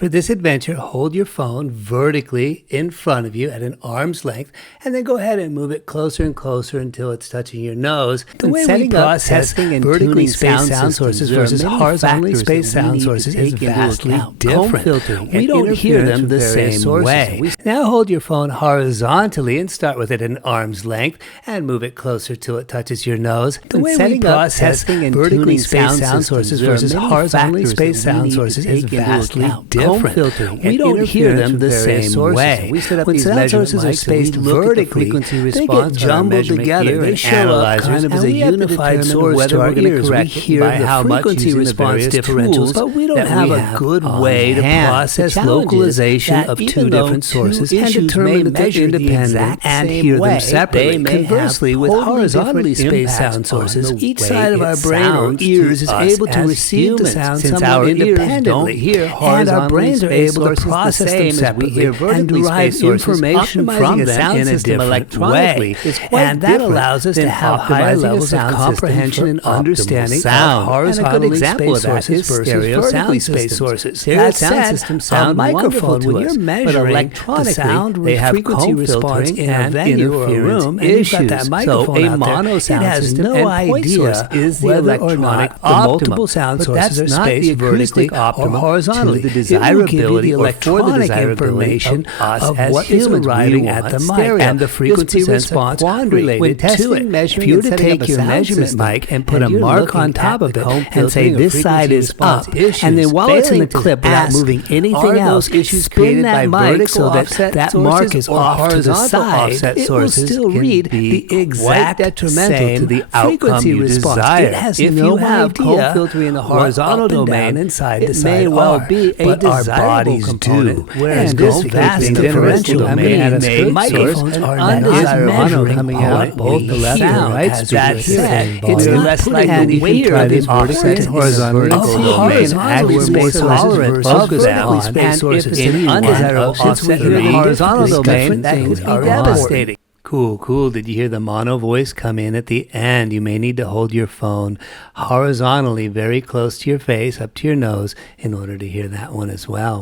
For this adventure, hold your phone vertically in front of you at an arm's length, and then go ahead and move it closer and closer until it's touching your nose. The way we process vertically spaced sound sources versus horizontally spaced sound sources is vastly different. We don't hear them the same way. Now hold your phone horizontally and start with it at an arm's length, and move it closer till it touches your nose. The way we process vertically spaced sound sources versus horizontally spaced sound sources is vastly different. We don't hear them the same way. When sound sources are spaced vertically, they get jumbled together. They show up kind of as a unified source to our ears. We hear the frequency response differentials, but we don't have a good way to process localization of two different sources and determine that they're independent and hear them separately. Conversely, with horizontally spaced sound sources, each side of our brain or ears is able to receive the sound somewhat independently, and our brains are able to process them separately and derive information from them in a different way. And that allows us to have higher levels of comprehension and understanding of horizontally spaced sources versus vertically spaced sources. That said, a microphone, when you're measuring the sound with frequency response in a venue or a room, and you've got that microphone out there, it has no idea whether or not the multiple sound sources are spaced vertically or horizontally. It will give you the electronic information of what is arriving at the mic and the frequency response related to it. If you were to take your measurement mic and put a mark on top of it and say this side is up, and then while it's in the clip without moving anything else, spin that mic so that that mark is off to the side, it will still read the exact same frequency response. It has no idea filtering in the horizontal domain inside the side well be a desirable component, whereas this vast differential domain microphones are undesirable coming out both the left and right. That said, it's less likely to hear the offset and horizontal domain and more tolerant of sound, and if it's an undesirable offset in the horizontal domain, that could be devastating. Cool. Did you hear the mono voice come in at the end? You may need to hold your phone horizontally very close to your face, up to your nose, in order to hear that one as well.